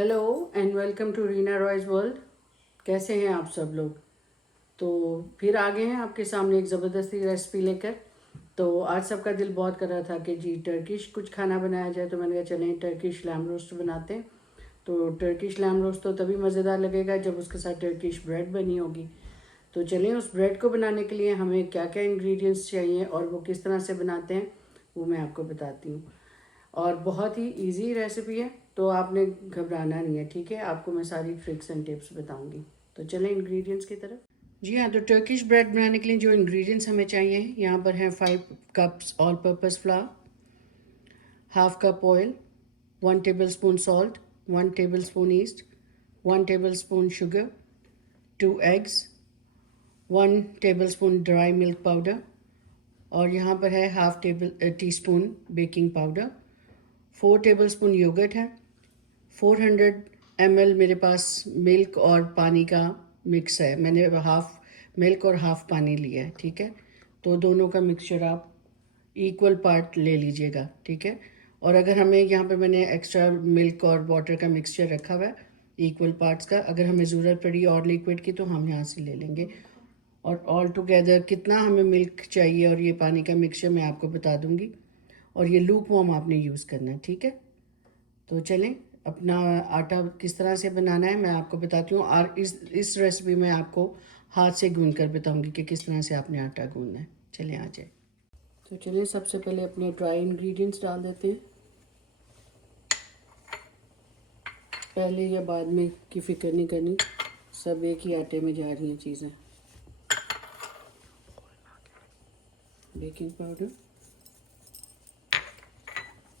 Hello and welcome to Reena Roy's world. कैसे हैं आप सब लोग? तो फिर आ गए हैं आपके सामने एक ज़बरदस्ती रेसिपी लेकर। तो आज सबका दिल बहुत कर रहा था कि जी टर्किश कुछ खाना बनाया जाए, तो मैंने कहा चलें टर्किश लैम रोस्ट बनाते हैं। तो टर्किश लैम रोस्ट तो तभी मज़ेदार लगेगा जब उसके साथ टर्किश ब्रेड बनी होगी। तो चलें उस ब्रेड को बनाने के लिए हमें क्या क्या इंग्रेडिएंट्स चाहिए और वो किस तरह से बनाते हैं वो मैं आपको बताती हूँ। और बहुत ही इजी रेसिपी है, तो आपने घबराना नहीं है, ठीक है? आपको मैं सारी ट्रिक्स एंड टिप्स बताऊंगी। तो चलें इंग्रेडिएंट्स की तरफ। जी हाँ, तो टर्किश ब्रेड बनाने के लिए जो इंग्रेडिएंट्स हमें चाहिए यहाँ पर हैं 5 cups all purpose flour, half cup oil, 1 tablespoon salt, 1 tablespoon yeast, 1 tablespoon sugar, 2 eggs, 1 tablespoon dry milk powder, और यहाँ पर है half teaspoon baking powder, 4 tablespoon yogurt है, 400 ml मेरे पास milk और पानी का mix है। मैंने हाफ मिल्क और हाफ पानी लिया है, ठीक है? तो दोनों का मिक्सचर आप इक्वल पार्ट ले लीजिएगा, ठीक है? और अगर हमें यहाँ पे मैंने एक्स्ट्रा मिल्क और वाटर का मिक्सचर रखा हुआ है इक्वल पार्ट्स का, अगर हमें ज़रूरत पड़ी और लिक्विड की तो हम यहाँ से ले लेंगे। और ऑल टुगेदर कितना हमें मिल्क चाहिए और ये पानी का मिक्सचर मैं आपको बता दूँगी। और ये लूप वार्म आपने यूज़ करना है, ठीक है? तो चलें अपना आटा किस तरह से बनाना है मैं आपको बताती हूँ। और इस रेसिपी में आपको हाथ से गूंद कर बताऊँगी कि किस तरह से आपने आटा गूंदना है। चलें आ जाए। तो चलिए सबसे पहले अपने ड्राई इंग्रेडिएंट्स डाल देते हैं। पहले या बाद में की फिक्र नहीं करनी, सब एक ही आटे में जा रही हैं चीज़ें। बेकिंग पाउडर,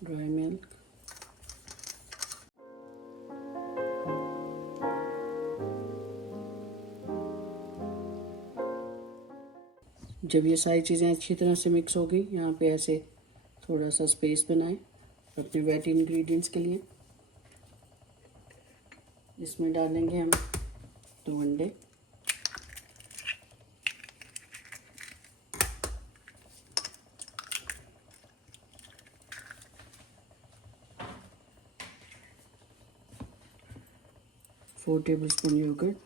ड्राई मिल्क, जब ये सारी चीज़ें अच्छी तरह से मिक्स हो गई, यहाँ पे ऐसे थोड़ा सा स्पेस बनाएं अपने वेट इंग्रेडिएंट्स के लिए। इसमें डालेंगे हम 2 अंडे, फोर टेबल स्पून योगर्ट,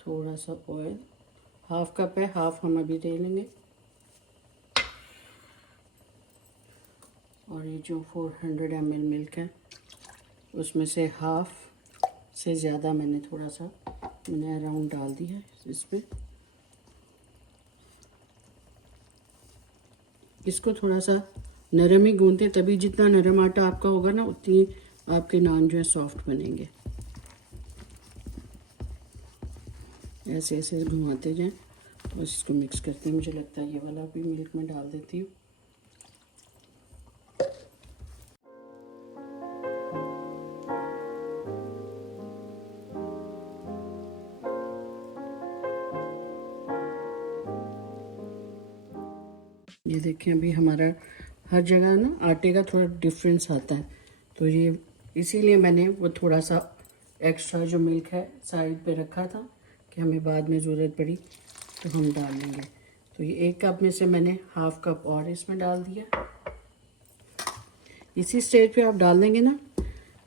थोड़ा सा ऑयल, हाफ कप है, हाफ हम अभी दे लेंगे। और ये जो 400 ml मिल्क है उसमें से हाफ से ज़्यादा मैंने थोड़ा सा अराउंड डाल दी है इसमें। इसको थोड़ा सा नरम ही गूंदते, तभी जितना नरम आटा आपका होगा ना उतनी आपके नान जो है सॉफ्ट बनेंगे। ऐसे ऐसे घुमाते जाएं, तो इसको मिक्स करते हैं। मुझे लगता है ये वाला भी मिल्क में डाल देती हूँ। ये देखें अभी हमारा हर जगह ना आटे का थोड़ा डिफरेंस आता है, तो ये इसीलिए मैंने वो थोड़ा सा एक्स्ट्रा जो मिल्क है साइड पे रखा था कि हमें बाद में ज़रूरत पड़ी तो हम डाल लेंगे। तो ये 1 कप में से मैंने हाफ कप और इसमें डाल दिया। इसी स्टेज पे आप डाल देंगे ना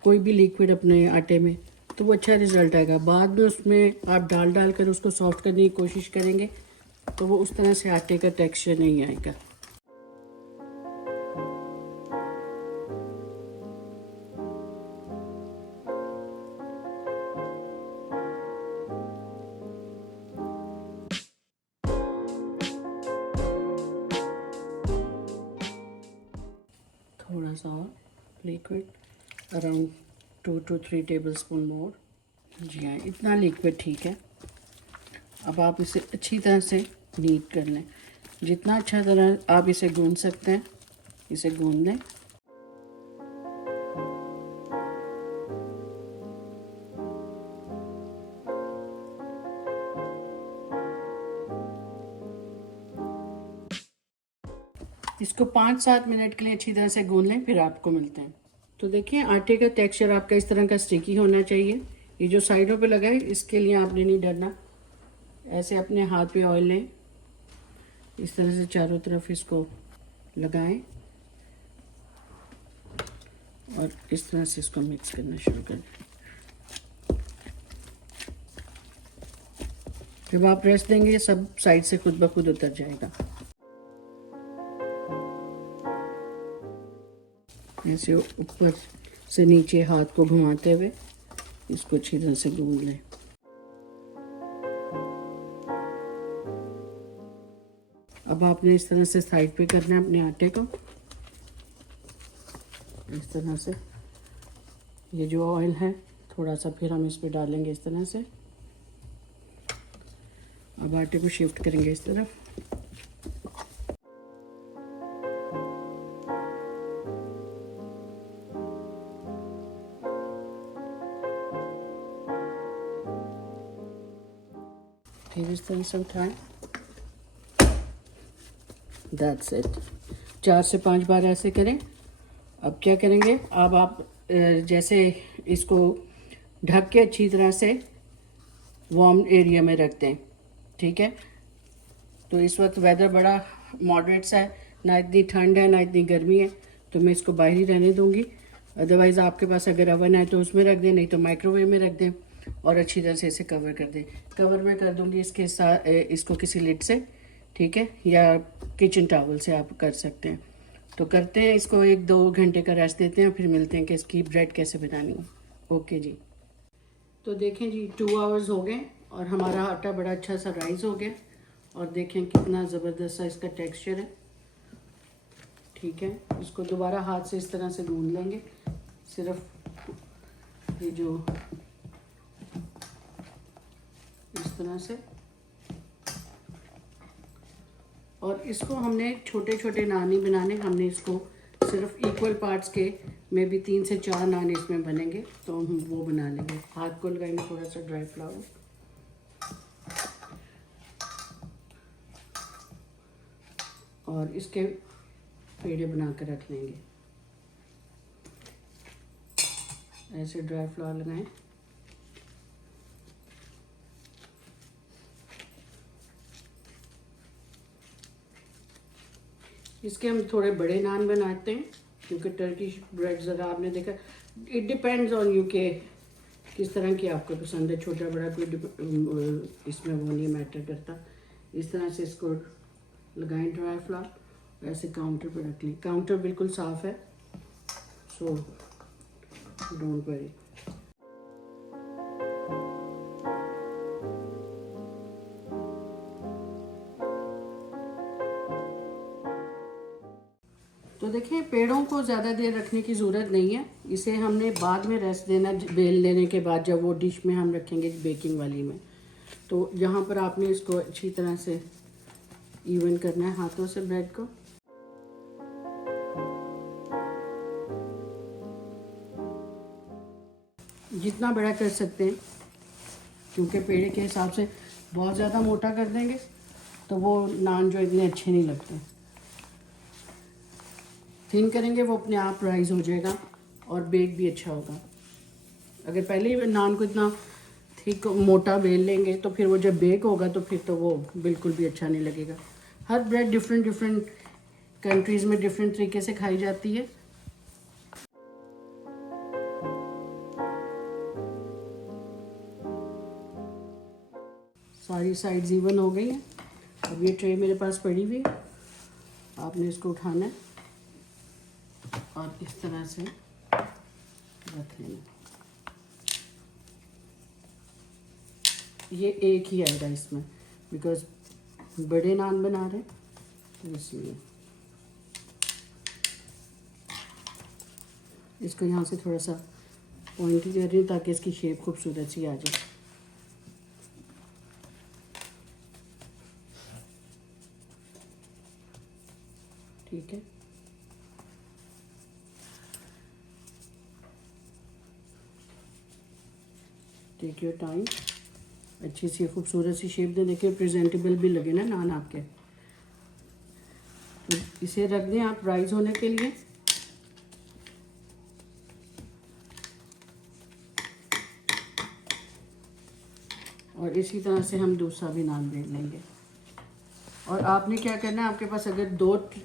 कोई भी लिक्विड अपने आटे में, तो वो अच्छा रिज़ल्ट आएगा। बाद में उसमें आप डाल कर उसको सॉफ्ट करने की कोशिश करेंगे तो वो उस तरह से आटे का टेक्सचर नहीं आएगा। थोड़ा सा और liquid, around 2 to 3 tablespoon more. जी हाँ, इतना लिक्विड ठीक है। अब आप इसे अच्छी तरह से नीट कर लें, जितना अच्छा तरह आप इसे गूंद सकते हैं इसे गूंद लें। इसको 5-7 मिनट के लिए अच्छी तरह से गूंद लें, फिर आपको मिलते हैं। तो देखिए आटे का टेक्सचर आपका इस तरह का स्टिकी होना चाहिए। ये जो साइडों पे लगा है इसके लिए आपने नहीं डरना। ऐसे अपने हाथ पे ऑयल लें इस तरह से चारों तरफ इसको लगाएं और इस तरह से इसको मिक्स करना शुरू कर दें। जब आप रेस्ट देंगे सब साइड से खुद ब खुद उतर जाएगा। ऐसे ऊपर से नीचे हाथ को घुमाते हुए इसको अच्छी तरह से गूंद लें। अब आपने इस तरह से साइड पे करना है अपने आटे को, इस तरह से। ये जो ऑयल है थोड़ा सा फिर हम इस पे डालेंगे इस तरह से। अब आटे को शिफ्ट करेंगे इस तरफ। फिर इस तरह से उठाएं। That's it. 4 से 5 बार ऐसे करें। अब क्या करेंगे, अब आप जैसे इसको ढक के अच्छी तरह से वार्म एरिया में रख दें, ठीक है। तो इस वक्त वेदर बड़ा मॉडरेट सा है, ना इतनी ठंड है ना इतनी गर्मी है, तो मैं इसको बाहर ही रहने दूंगी। अदरवाइज़ आपके पास अगर अवन है तो उसमें रख दें, नहीं तो माइक्रोवेव में रख दें और अच्छी तरह से इसे कवर कर दें। कवर में कर दूंगी इसके साथ इसको किसी लिड से, ठीक है, या किचन टॉवल से आप कर सकते हैं। तो करते हैं इसको 1-2 घंटे का रेस्ट देते हैं, फिर मिलते हैं कि इसकी ब्रेड कैसे बनानी है। ओके जी। तो देखें जी 2 आवर्स हो गए और हमारा आटा बड़ा अच्छा सा राइस हो गया और देखें कितना ज़बरदस्त सा इसका टेक्सचर है, ठीक है। इसको दोबारा हाथ से इस तरह से गूंद लेंगे, सिर्फ ये जो इस तरह से। और इसको हमने छोटे छोटे नान नहीं बनाने, हमने इसको सिर्फ इक्वल पार्ट्स के में भी 3 से 4 नान इसमें बनेंगे, तो हम वो बना लेंगे। हाथ को लगाएंगे थोड़ा सा ड्राई फ्लावर और इसके पेड़े बना कर रख लेंगे। ऐसे ड्राई फ्लावर लगाएं। इसके हम थोड़े बड़े नान बनाते हैं क्योंकि टर्किश ब्रेड ज़रा आपने देखा, इट डिपेंड्स ऑन यू के किस तरह की आपको पसंद है, छोटा बड़ा कोई इसमें वो नहीं मैटर करता। इस तरह से इसको लगाएं ड्राई फ्लावर, ऐसे काउंटर पर रख लें। काउंटर बिल्कुल साफ़ है, सो डोंट वरी। तो देखिए पेड़ों को ज़्यादा देर रखने की ज़रूरत नहीं है, इसे हमने बाद में रेस्ट देना, बेल लेने के बाद जब वो डिश में हम रखेंगे बेकिंग वाली में। तो यहाँ पर आपने इसको अच्छी तरह से इवन करना है हाथों से ब्रेड को। जितना बड़ा कर सकते हैं, क्योंकि पेड़ के हिसाब से बहुत ज़्यादा मोटा कर देंगे तो वो नान जो इतने अच्छे नहीं लगते। थिन करेंगे वो अपने आप राइज हो जाएगा और बेक भी अच्छा होगा। अगर पहले ही नान को इतना थिक मोटा बेल लेंगे तो फिर वो जब बेक होगा तो फिर तो वो बिल्कुल भी अच्छा नहीं लगेगा। हर ब्रेड डिफरेंट कंट्रीज़ में डिफरेंट तरीके से खाई जाती है। सारी साइड्स इवन हो गई हैं। अब ये ट्रे मेरे पास पड़ी हुई है, आपने इसको उठाना है और इस तरह से रख लेना। ये एक ही आएगा इसमें, बिकॉज बड़े नान बना रहे हैं तो इसलिए। इसको यहाँ से थोड़ा सा पॉइंट कर रही हूँ ताकि इसकी शेप खूबसूरत सी आ जाए। ठीक है, टेक योर टाइम, अच्छी सी खूबसूरत सी शेप दे, देखिए प्रेजेंटेबल भी लगे ना नान आपके। तो इसे रख दें आप राइज होने के लिए। और इसी तरह से हम दूसरा भी नान बेल लेंगे। और आपने क्या करना है, आपके पास अगर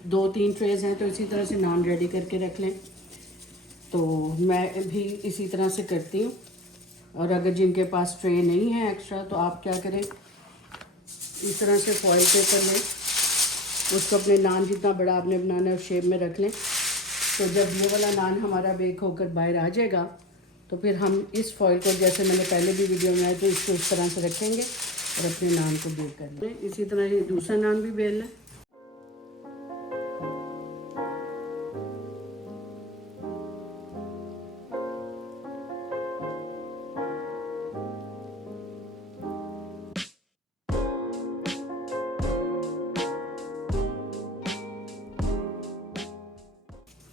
दो तीन ट्रेज हैं तो इसी तरह से नान रेडी करके रख लें। तो मैं भी इसी तरह से करती हूँ। और अगर जिनके पास ट्रे नहीं है एक्स्ट्रा तो आप क्या करें, इस तरह से फॉइल पेपर लें, उसको अपने नान जितना बड़ा आपने बनाना है उस शेप में रख लें। तो जब ये वाला नान हमारा बेक होकर बाहर आ जाएगा तो फिर हम इस फॉइल को, जैसे मैंने पहले भी वीडियो में आया, तो इसको इस तरह से रखेंगे और अपने नान को बेक कर लें। इसी तरह ही दूसरा नान भी बेल लें।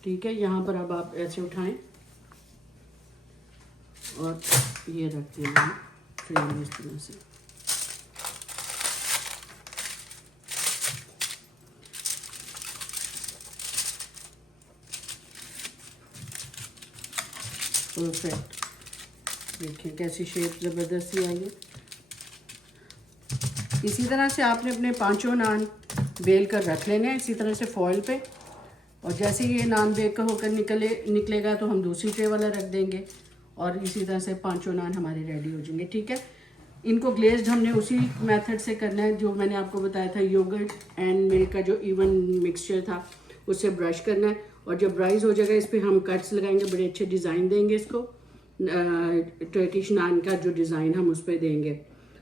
ठीक है, यहाँ पर अब आप ऐसे उठाएं और ये रख देंगे ट्रे में इस तरह से। परफेक्ट, देखिए कैसी शेप ज़बरदस्ती आई है। इसी तरह से आपने अपने पांचों नान बेल कर रख लेने हैं इसी तरह से फॉइल पे। और जैसे ही ये नान बेक होकर निकलेगा तो हम दूसरी ट्रे वाला रख देंगे और इसी तरह से पांचों नान हमारे रेडी हो जाएंगे। ठीक है, इनको ग्लेज्ड हमने उसी मेथड से करना है जो मैंने आपको बताया था, योगर्ट एंड मिल्क का जो इवन मिक्सचर था उससे ब्रश करना है। और जब राइज हो जाएगा इस पर हम कट्स लगाएंगे, बड़े अच्छे डिज़ाइन देंगे इसको, टर्किश नान का जो डिज़ाइन हम उस पर देंगे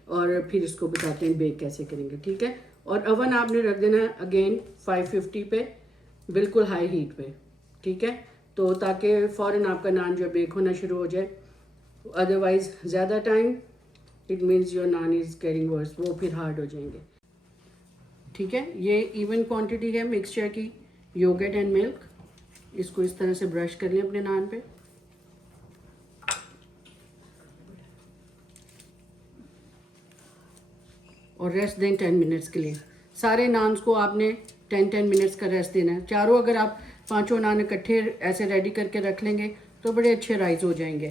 और फिर इसको बताते हैं बेक कैसे करेंगे। ठीक है, और अवन आपने रख देना है अगेन 550 पे, बिल्कुल हाई हीट पे। ठीक है, तो ताकि फ़ौरन आपका नान जो बेक होना शुरू हो जाए। अदरवाइज ज़्यादा time it means your naan is getting worse, वो फिर हार्ड हो जाएंगे। ठीक है, ये इवन क्वांटिटी है मिक्सचर की, योगर्ट एंड मिल्क। इसको इस तरह से ब्रश कर लें अपने नान पे। और रेस्ट दें 10 मिनट्स के लिए। सारे नान्स को आपने 10-10 मिनट्स का रेस्ट देना है। चारों अगर आप पांचों नान इकट्ठे ऐसे रेडी करके रख लेंगे तो बड़े अच्छे राइस हो जाएंगे।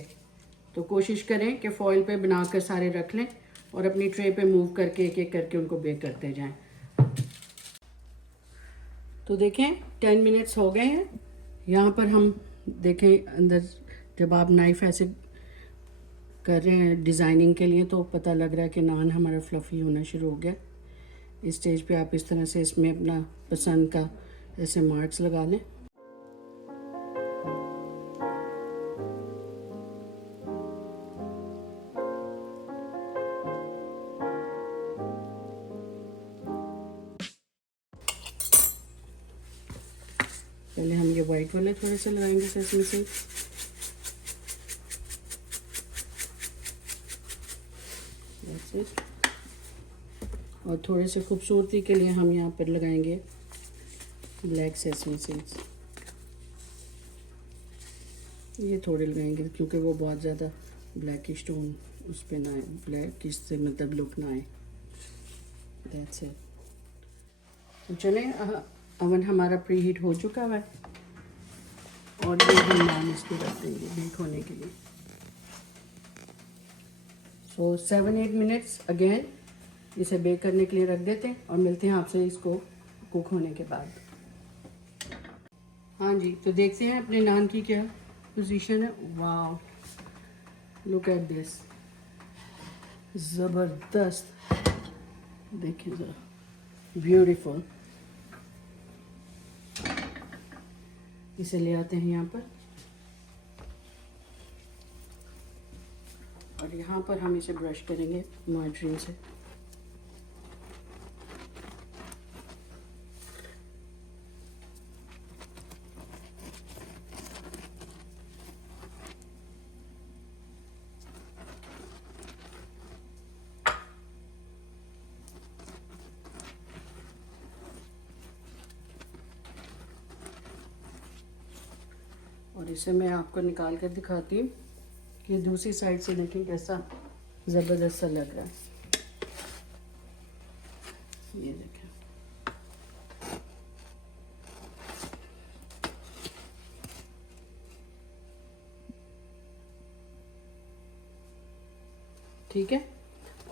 तो कोशिश करें कि फॉइल पे बनाकर सारे रख लें और अपनी ट्रे पे मूव करके एक एक करके उनको बेक करते जाएं। तो देखें 10 मिनट्स हो गए हैं। यहाँ पर हम देखें अंदर, जब आप नाइफ़ ऐसे कर रहे हैं डिज़ाइनिंग के लिए तो पता लग रहा है कि नान हमारा फ्लफ़ी होना शुरू हो गया। इस स्टेज पे आप इस तरह से इसमें अपना पसंद का ऐसे मार्क्स लगा लें। पहले हम ये वाइट वाले थोड़े से लगाएंगे सेसमी सीड। और थोड़े से खूबसूरती के लिए हम यहाँ पर लगाएंगे ब्लैक सेसमी सीड्स। ये थोड़े लगाएंगे क्योंकि वो बहुत ज़्यादा ब्लैकिश टोन उस पर ना आए, ब्लैकिश से मतलब लुक ना आए। That's it. तो चलें, अवन हमारा प्री हीट हो चुका है और ये हम नान इसको रख देंगे बेक होने के लिए। सो 7-8 मिनट्स अगेन इसे बेक करने के लिए रख देते हैं और मिलते हैं आपसे इसको कुक होने के बाद। हाँ जी, तो देखते हैं अपने नान की क्या पोजीशन है। वाह, लुक एट दिस, ज़बरदस्त, देखिए ज़रा, ब्यूटीफुल। इसे ले आते हैं यहाँ पर और यहाँ पर हम इसे ब्रश करेंगे मार्जरीन से। और इसे मैं आपको निकाल कर दिखाती हूँ कि दूसरी साइड से देखें कैसा ज़बरदस्त सा लग रहा है। ये देखें, ठीक है।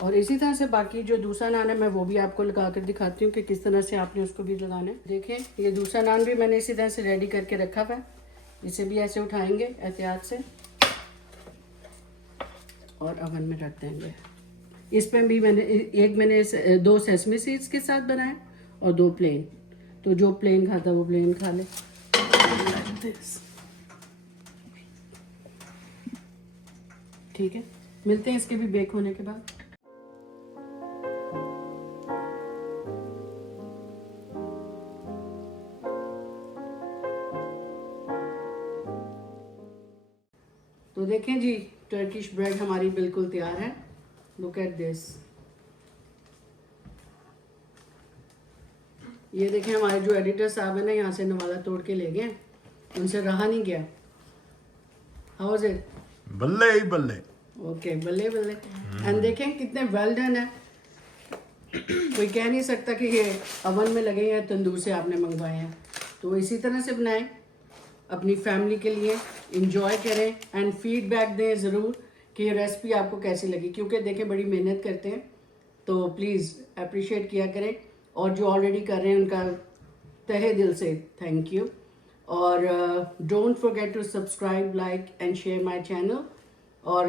और इसी तरह से बाकी जो दूसरा नान है मैं वो भी आपको लगा कर दिखाती हूँ कि किस तरह से आपने उसको भी लगाना है। देखें ये दूसरा नान भी मैंने इसी तरह से रेडी करके रखा हुआ है। इसे भी ऐसे उठाएंगे एहतियात से और अवन में रख देंगे। इस पर भी मैंने 2 सेसमी सीड्स के साथ बनाए और 2 प्लेन। तो जो प्लेन खाता वो प्लेन खा ले। ठीक है, मिलते हैं इसके भी बेक होने के बाद। तो देखें जी, टर्किश ब्रेड हमारी बिल्कुल तैयार है। Look at this. ये देखें हमारे जो एडिटर साहब है ना, यहाँ से नवाला तोड़ के ले गए, उनसे रहा नहीं गया। How is it? बल्ले ही बल्ले। ओके, बल्ले बल्ले। एंड देखें कितने वेल डन है। कोई कह नहीं सकता कि ये अवन में लगे हैं, तंदूर से आपने मंगवाए हैं। तो इसी तरह से बनाएं अपनी फैमिली के लिए, इंजॉय करें एंड फीडबैक दें ज़रूर कि ये रेसिपी आपको कैसी लगी, क्योंकि देखें बड़ी मेहनत करते हैं। तो प्लीज़ अप्रिशिएट किया करें और जो ऑलरेडी कर रहे हैं उनका तहे दिल से थैंक यू। और don't forget to subscribe, like and share my channel और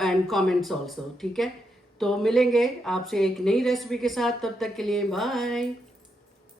एंड कमेंट्स ऑल्सो। ठीक है, तो मिलेंगे आपसे एक नई रेसिपी के साथ। तब तक के लिए बाय।